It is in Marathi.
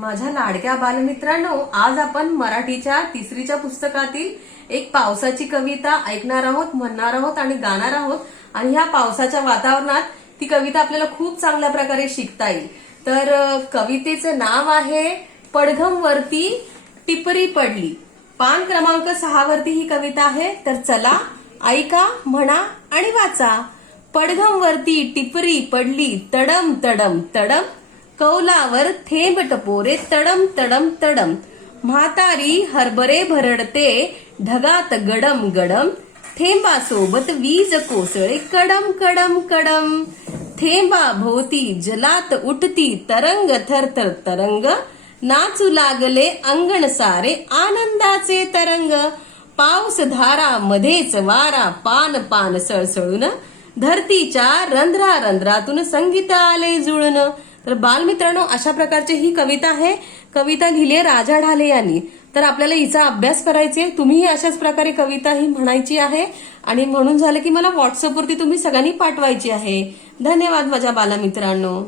माझ्या लाडक्या बालमित्रांनो, आज आपण मराठीच्या तिसरीच्या पुस्तकातील एक पावसाची कविता ऐकणार आहोत, म्हणणार आहोत आणि गाणार आहोत. आणि ह्या पावसाच्या वातावरणात ती कविता आपल्याला खूप चांगल्या प्रकारे शिकता येईल. तर कवितेचं नाव आहे पडघम वरती टिपरी पडली. पान क्रमांक 6 वरती ही कविता आहे. तर चला ऐका, म्हणा आणि वाचा. पडघम वरती टिपरी पडली, तडम तडम तडम, कौलावर थेंब टपोरे तडम तडम तडम, म्हातारी हरभरे भरडते ढगात गडम गडम, थेंबासोबत वीज कोसळे कडम कडम कडम, थेंबा भोवती जलात उठती तरंग थरथर तरंग, नाचू लागले अंगण सारे आनंदाचे तरंग, पाऊस धारा मध्येच वारा पान पान सळसळून, धरतीच्या रंध्रा रंध्रातून संगीत आले जुळून. तर बालमित्रांनो, अशा प्रकारची ही कविता आहे. कविता लिहिली आहे राजा ढाले यांनी. तर आपल्याला हिचा अभ्यास करायचे. तुम्हीही अशाच प्रकारे कविता ही म्हणायची आहे आणि म्हणून झालं की मला व्हॉट्सअपवरती तुम्ही सगळ्यांनी पाठवायची आहे. धन्यवाद माझ्या बालमित्रांनो.